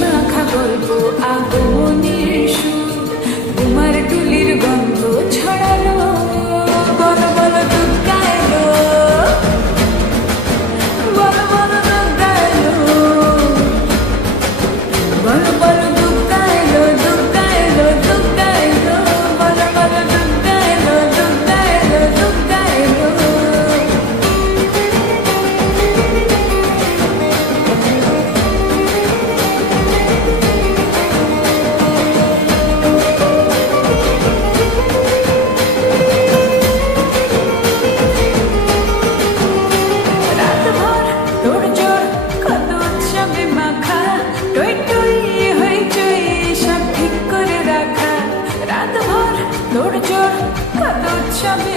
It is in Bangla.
মাখা গল্প আগমনের সুর তোমার টুলির গন্ধ ছড়ালো বলো বলো দুর্গা এলো বলো বলো দুর্গা এলো বলো বলো দুর্গা এলো দুর্গা এলো দুর্গা এলো বলো বলো দুর্গা এলো দুর্গা এলো দুর্গা এলো তোড়জোড় কত উৎসবে